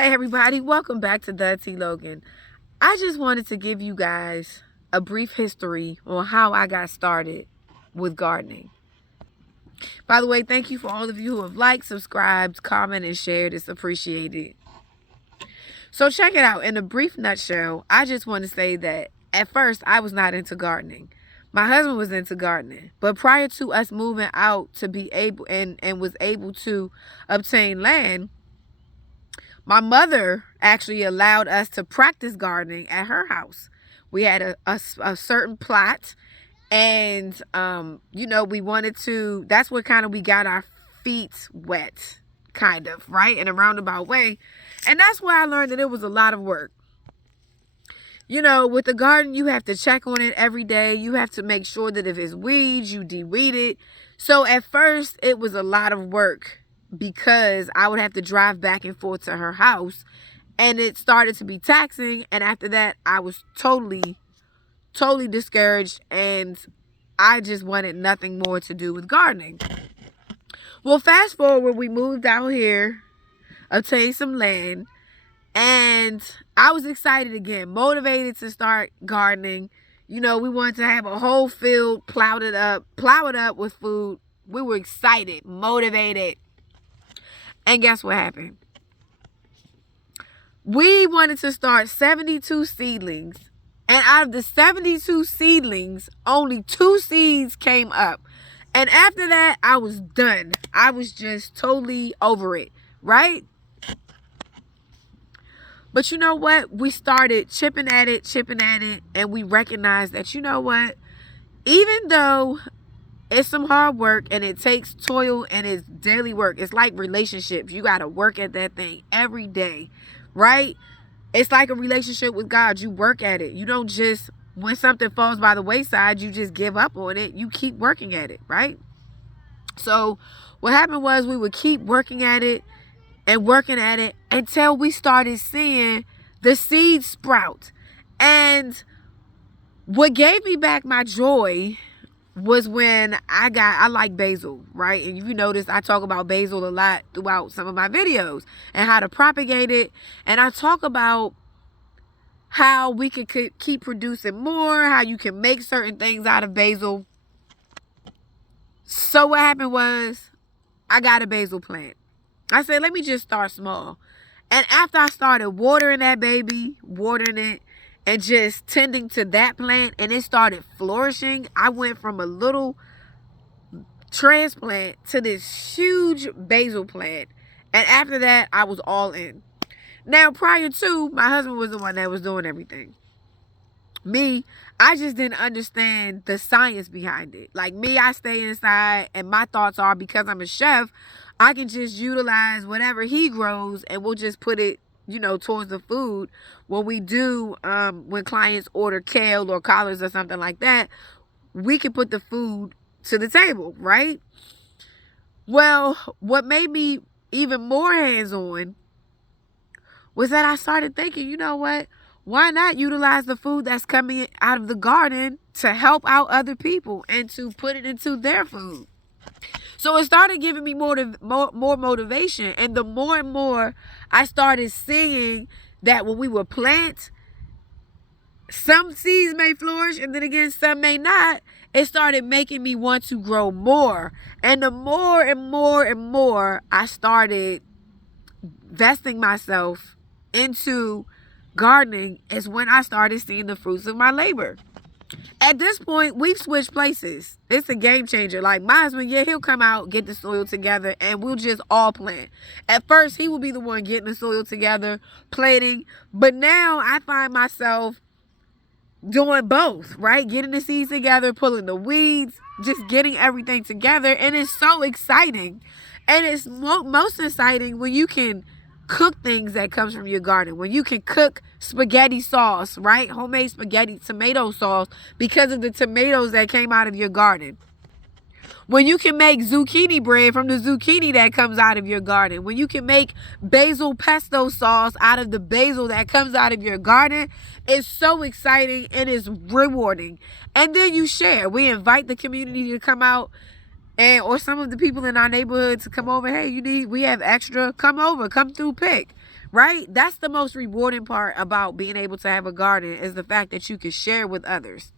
Hey everybody, welcome back to The T Logan. I just wanted to give you guys a brief history on how I got started with gardening. By the way, thank you for all of you who have liked, subscribed, commented, and shared. It's appreciated. So check it out. In a brief nutshell, I just want to say that at first I was not into gardening. My husband was into gardening, but prior to us moving out to be able and was able to obtain land, my mother actually allowed us to practice gardening at her house. We had a certain plot, and we wanted to, that's where kind of we got our feet wet, kind of, right, in a roundabout way. And that's where I learned that it was a lot of work. With the garden, you have to check on it every day. You have to make sure that if it's weeds, you de-weed it. So at first, it was a lot of work because I would have to drive back and forth to her house, and it started to be taxing. And after that, I was totally discouraged, and I just wanted nothing more to do with gardening. Well, fast forward, we moved out here, obtained some land, and I was excited again, motivated to start gardening. We wanted to have a whole field, plow it up with food. We were excited, motivated. And guess what happened? We wanted to start 72 seedlings. And out of the 72 seedlings, only 2 seeds came up. And after that, I was done. I was just totally over it, right? But you know what? We started chipping at it, and we recognized that, you know what? Even though it's some hard work and it takes toil and it's daily work. It's like relationships. You got to work at that thing every day, right? It's like a relationship with God. You work at it. You don't just, when something falls by the wayside, you just give up on it. You keep working at it, right? So what happened was we would keep working at it until we started seeing the seeds sprout. And what gave me back my joy was when I like basil, right? And you notice I talk about basil a lot throughout some of my videos and how to propagate it. And I talk about how we could keep producing more, how you can make certain things out of basil. So what happened was I got a basil plant. I said, let me just start small. And after I started watering that baby, watering it, and just tending to that plant, and it started flourishing, I went from a little transplant to this huge basil plant. And after that, I was all in. Now, prior to, my husband was the one that was doing everything. Me, I just didn't understand the science behind it. Like me, I stay inside, and my thoughts are, because I'm a chef, I can just utilize whatever he grows, and we'll just put it, towards the food. When we do, when clients order kale or collards or something like that, we can put the food to the table, right? Well, what made me even more hands-on was that I started thinking, you know what? Why not utilize the food that's coming out of the garden to help out other people and to put it into their food? So it started giving me more motivation. And the more and more I started seeing that when we would plant, some seeds may flourish, and then again, some may not. It started making me want to grow more. And the more and more I started vesting myself into gardening is when I started seeing the fruits of my labor. At this point, we've switched places. It's a game changer. Like my husband, he'll come out, get the soil together, and we'll just all plant. At first, he will be the one getting the soil together, planting. But now I find myself doing both, right? Getting the seeds together, pulling the weeds, just getting everything together. And it's so exciting. And it's most exciting when you can cook things that comes from your garden. When you can cook spaghetti sauce, right? Homemade spaghetti tomato sauce because of the tomatoes that came out of your garden. When you can make zucchini bread from the zucchini that comes out of your garden. When you can make basil pesto sauce out of the basil that comes out of your garden. It's so exciting and it's rewarding. And then you share. We invite the community to come out, or some of the people in our neighborhood to come over. Hey, we have extra, come over, come through, pick. right? That's the most rewarding part about being able to have a garden, is the fact that you can share with others.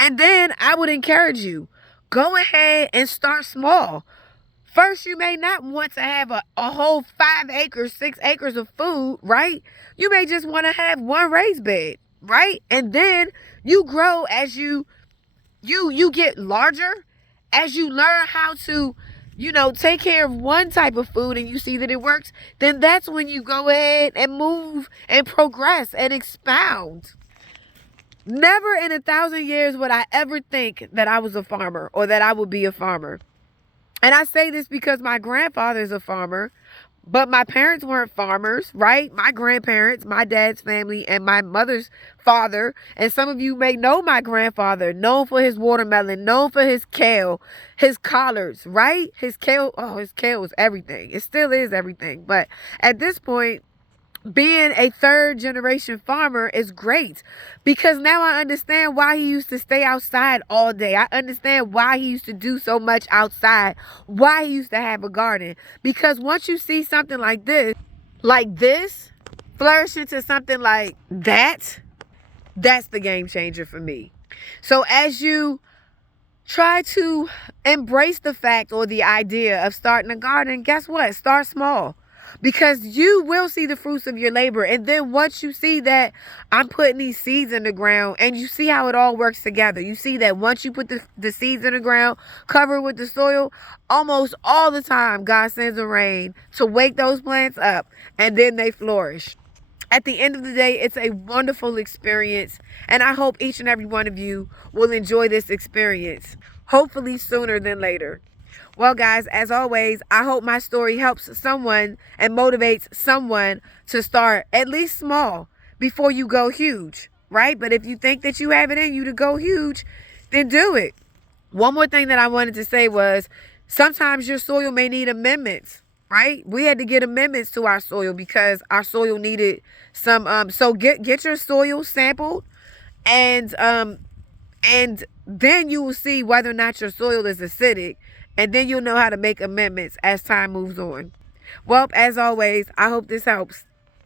And then I would encourage you, go ahead and start small. First, you may not want to have a whole 5 acres, 6 acres of food, right? You may just want to have one raised bed, right? And then you grow as you get larger, as you learn how to, take care of one type of food and you see that it works, then that's when you go ahead and move and progress and expound. Never in 1,000 years would I ever think that I was a farmer or that I would be a farmer. And I say this because my grandfather is a farmer, but my parents weren't farmers, right? My grandparents, my dad's family, and my mother's father. And some of you may know my grandfather, known for his watermelon, known for his kale, his collards, right? His kale is everything. It still is everything. But at this point, being a third generation farmer is great, because now I understand why he used to stay outside all day. I understand why he used to do so much outside, why he used to have a garden. Because once you see something like this flourish into something like that, that's the game changer for me. So as you try to embrace the fact or the idea of starting a garden, guess what? Start small. Because you will see the fruits of your labor. And then once you see that I'm putting these seeds in the ground, and you see how it all works together, you see that once you put the seeds in the ground, cover it with the soil, almost all the time God sends a rain to wake those plants up, and then they flourish. At the end of the day, it's a wonderful experience, and I hope each and every one of you will enjoy this experience, hopefully sooner than later. Well, guys, as always, I hope my story helps someone and motivates someone to start at least small before you go huge, right? But if you think that you have it in you to go huge, then do it. One more thing that I wanted to say was, sometimes your soil may need amendments, right? We had to get amendments to our soil because our soil needed some, so get your soil sampled, and then you will see whether or not your soil is acidic. And then you'll know how to make amendments as time moves on. Well, as always, I hope this helps.